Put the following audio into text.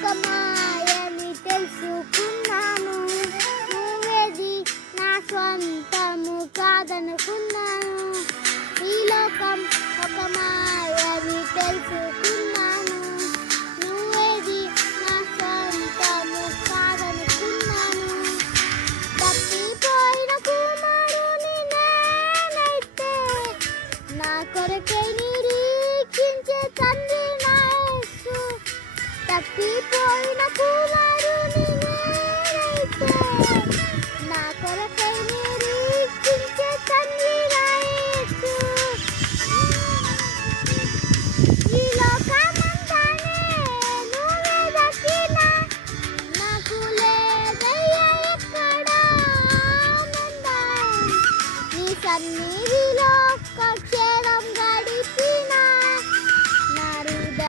ఒక మాయని తెలుసుకున్నాను, నువ్వేది నా స్వంతము కాదనుకున్నాను. ఈ లోకం ఒక మాయని తెలుసుకున్నాను, నువ్వేది నా స్వంతము కాదనుకున్నాను. తప్పిపోయిన కుమారుని నేనైతే, నా కొరకై నిరీక్షించే తండ్రి నా యేసు. తప్పిపోయిన కుమారుని